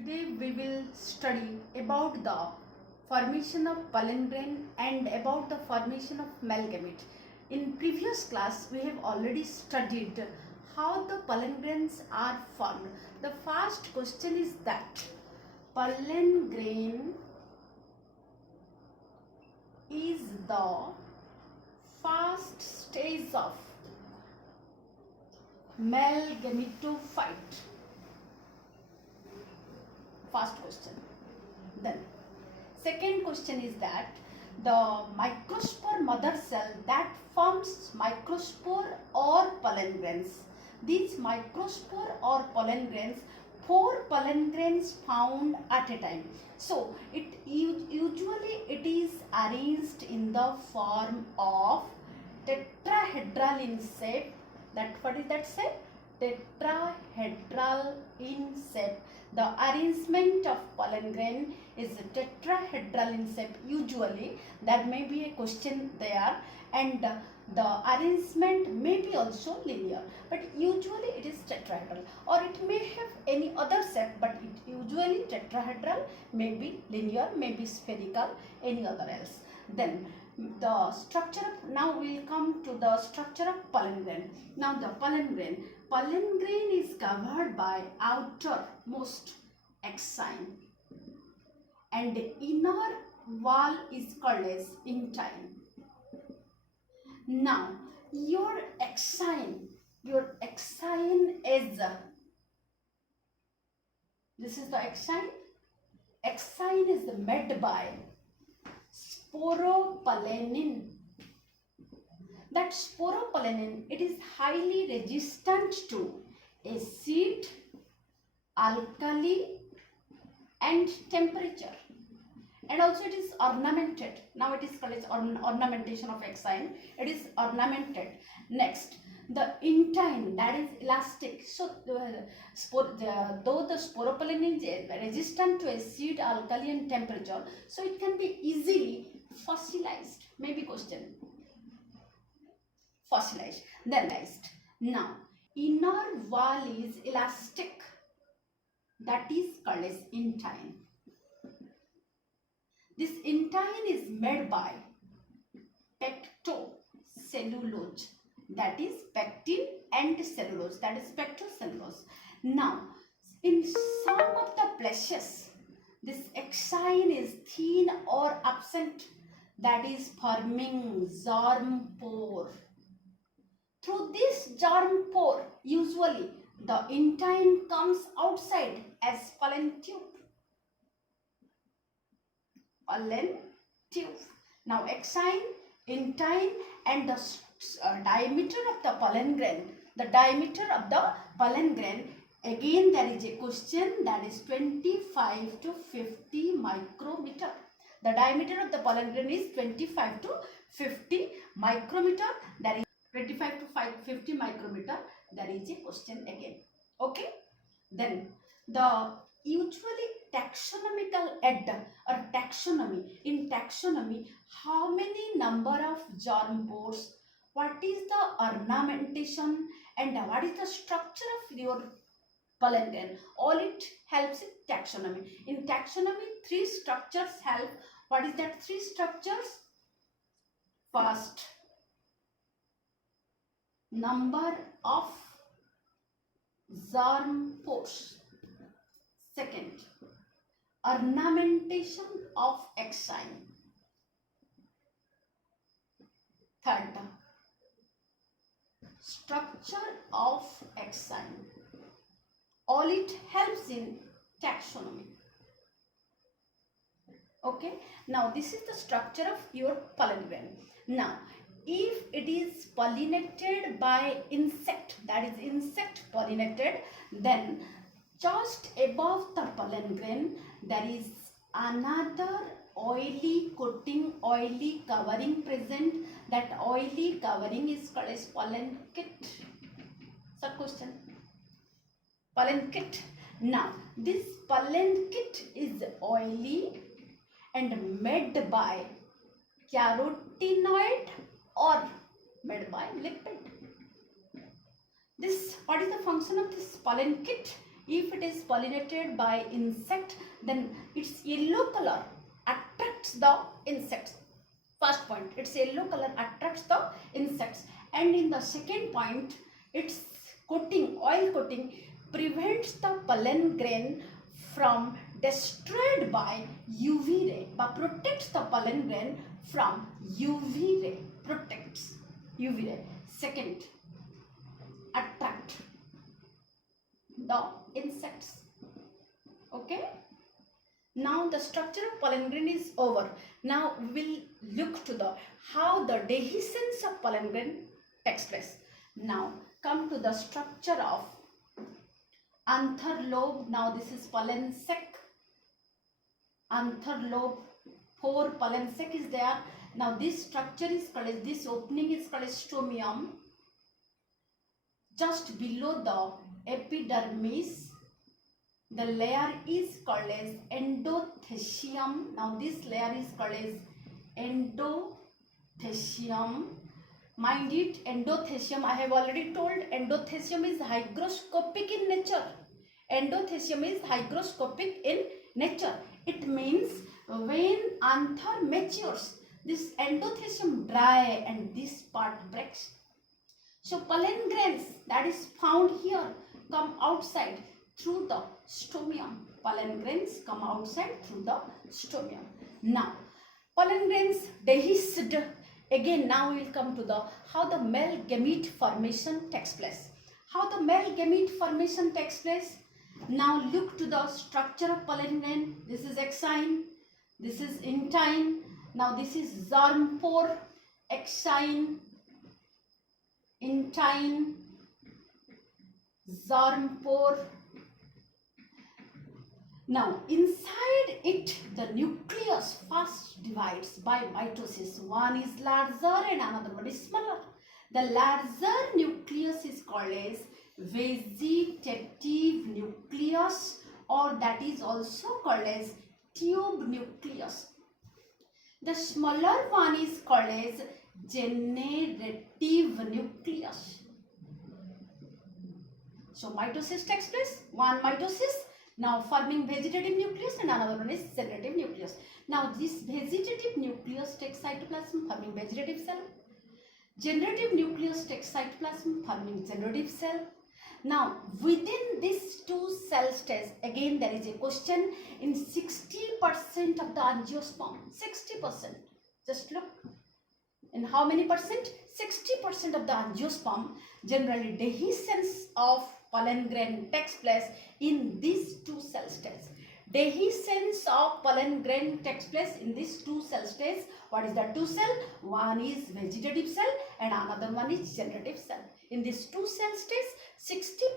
Today we will study about the formation of pollen grain and about the formation of male gamete. In previous class we have already studied how the pollen grains are formed. The first question is that pollen grain is the first stage of male gametophyte. First question. Then second question is that the microspore mother cell that forms microspore or pollen grains. These microspore or pollen grains, 4 pollen grains found at a time. So usually it is arranged in the form of tetrahedral in shape. That what is that shape? Tetrahedral in shape. The arrangement of pollen grain is tetrahedral in shape. Usually there may be a question there, and the arrangement may be also linear, but usually it is tetrahedral, or it may have any other shape, but it usually tetrahedral, may be linear, may be spherical, any other else. Then the structure of, now we will come to the structure of pollen grain. Now the pollen grain is covered by outermost axine and the inner wall is called as intine. Now your axine is, this is the axine. Axine is made by sporopollenin. That sporopollenin, it is highly resistant to acid, alkali and temperature, and also it is ornamented. Now it is called as ornamentation of axine. It is ornamented. Next, the intine, that is elastic. So though the sporopollenin is resistant to acid, alkali and temperature, so it can be easily fossilized. Maybe question. Fossilized. Then now inner wall is elastic. That is called as intine. This intine is made by pectocellulose. That is pectin and cellulose. That is pectocellulose. Now in some of the places this axine is thin or absent. That is forming germ pore. Through this germ pore, usually the intine comes outside as pollen tube. Pollen tube. Now axine, intine and the diameter of the pollen grain. The diameter of the pollen grain, again there is a question, that is 25 to 50 micrometer. The diameter of the pollen grain is 25 to 50 micrometer. That is 25 to 50 micrometer. There is a question again. Okay. Then the usually taxonomical add or taxonomy. In taxonomy, how many number of germ pores, what is the ornamentation, and what is the structure of your pollen grain, all it helps in taxonomy. In taxonomy, 3 structures help. What is that 3 structures? First, number of germ pores. Second, ornamentation of axine. Third, structure of axine. All it helps in taxonomy. Okay. Now this is the structure of your pollen grain. Now if it is pollinated by insect, that is insect pollinated, then just above the pollen grain there is another oily coating, oily covering present. That oily covering is called as pollen kit. Sub question. Pollen kit. Now this pollen kit is oily and made by carotenoid or made by lipid. This, what is the function of this pollen kit? If it is pollinated by insect, then its yellow color attracts the insects. First point, its yellow color attracts the insects. And in the second point, its coating, oil coating, prevents the pollen grain from destroyed by UV ray, but protects the pollen grain from UV ray, protects UV ray. Second, attract the insects. Okay. Now the structure of pollen grain is over. Now we will look to the how the dehiscence of pollen grain takes place. Now come to the structure of anther lobe. Now this is pollen sac. Anther lobe, 4 pollen sac is there. Now this structure is called as, this opening is called as stomium. Just below the epidermis, the layer is called as endothecium. Now this layer is called as endothecium. Mind it, endothecium, I have already told, endothecium is hygroscopic in nature. Endothecium is hygroscopic in nature. It means when anther matures, this endothecium dry and this part breaks. So pollen grains that is found here come outside through the stomium. Pollen grains come outside through the stomium. Now pollen grains dehisced. Again, now we will come to the how the male gamete formation takes place. How the male gamete formation takes place. Now look to the structure of pollen grain. This is exine. This is intine. Now this is germ pore, exine, intine, germ pore. Now inside it, the nucleus first divides by mitosis. One is larger and another one is smaller. The larger nucleus is called as vegetative nucleus, or that is also called as tube nucleus. The smaller one is called as generative nucleus. So mitosis takes place, one mitosis, now forming vegetative nucleus, and another one is generative nucleus. Now this vegetative nucleus takes cytoplasm, forming vegetative cell. Generative nucleus takes cytoplasm, forming generative cell. Now within these two cell stages, again there is a question, in 60% of the angiosperm, 60%, just look, in how many percent? 60% of the angiosperm, generally dehiscence of pollen grain takes place in these two cell stages. Dehiscence of pollen grain takes place in these two cell stages. What is the two cell? One is vegetative cell and another one is generative cell. In these two cell stages,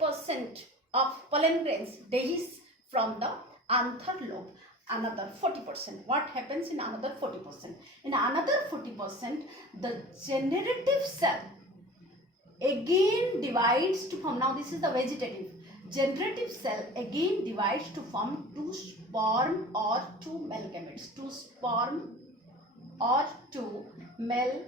60% of pollen grains dehisce from the anther lobe. Another 40%. What happens in another 40%? In another 40%, the generative cell again divides to form, now this is the vegetative, generative cell again divides to form two sperm or two male gametes. Two sperm or two male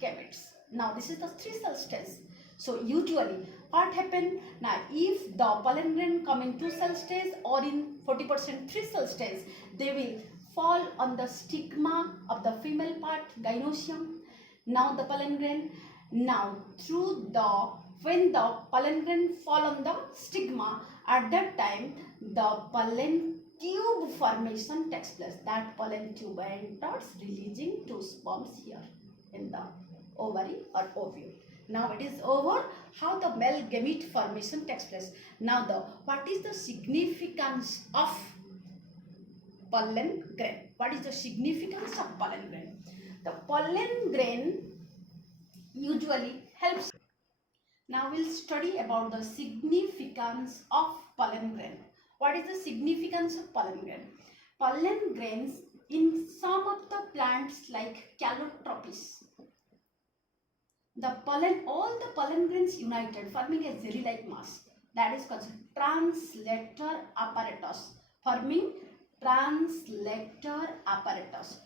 gametes. Now this is the 3 cell stage. So usually what happen? Now if the pollen grain come in 2 cell stage or in 40% 3 cell stage, they will fall on the stigma of the female part, gynoecium. Now the pollen grain, now through the, when the pollen grain fall on the stigma, at that time the pollen tube formation takes place. That pollen tube enters, releasing 2 sperms here in the ovary or ovule. Now it is over how the male gamete formation takes place. Now what is the significance of pollen grain? What is the significance of pollen grain? The pollen grain usually helps. Now we'll study about the significance of pollen grain. What is the significance of pollen grain? Pollen grains in some of the plants like calotropis, the pollen, all the pollen grains united forming a jelly-like mass, that is called translator apparatus, forming translator apparatus.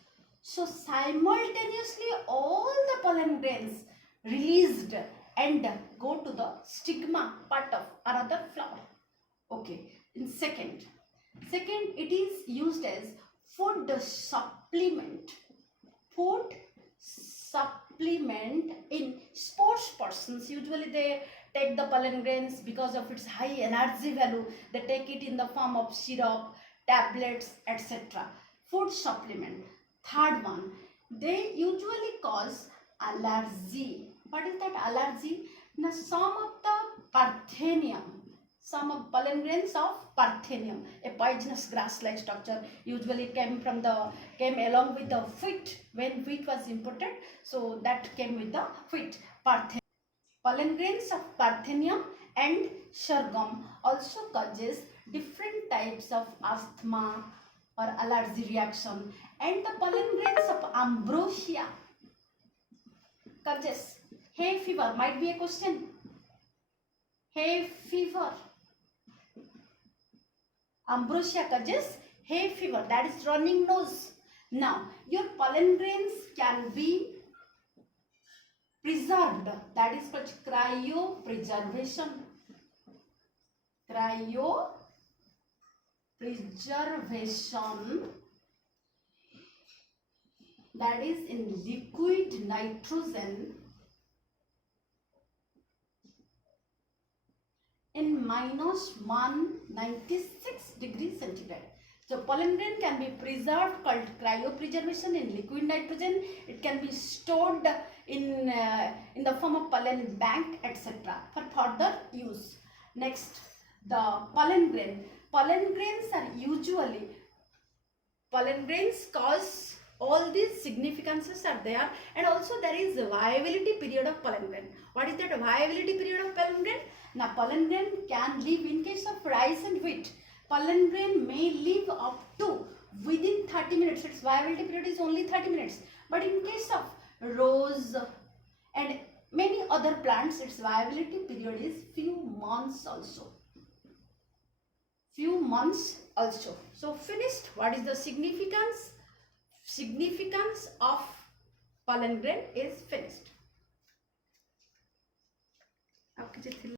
So simultaneously all the pollen grains released and go to the stigma part of another flower. Okay. In second, it is used as food supplement. Food supplement in sports persons. Usually they take the pollen grains because of its high energy value. They take it in the form of syrup, tablets, etc. Food supplement. Third one, they usually cause allergy. What is that allergy? Now some of the parthenium, some of pollen grains of parthenium, a poisonous grass-like structure, usually came along with the wheat when wheat was imported. So that came with the wheat. Pollen grains of parthenium and sorghum also causes different types of asthma or allergy reaction, and the pollen grains of ambrosia causes hay fever. Might be a question. Hay fever. Ambrosia causes hay fever, that is running nose. Now your pollen grains can be preserved, that is called cryopreservation. Cryopreservation, that is in liquid nitrogen in -196 degrees centigrade. So pollen grain can be preserved, called cryopreservation, in liquid nitrogen. It can be stored in the form of pollen bank, etc. for further use. Next, the pollen grain. Pollen grains cause all these significances are there, and also there is a viability period of pollen grain. What is that viability period of pollen grain? Now pollen grain can live, in case of rice and wheat, pollen grain may live up to within 30 minutes. Its viability period is only 30 minutes. But in case of rose and many other plants, its viability period is few months also. So finished. What is the significance of pollen grain is finished.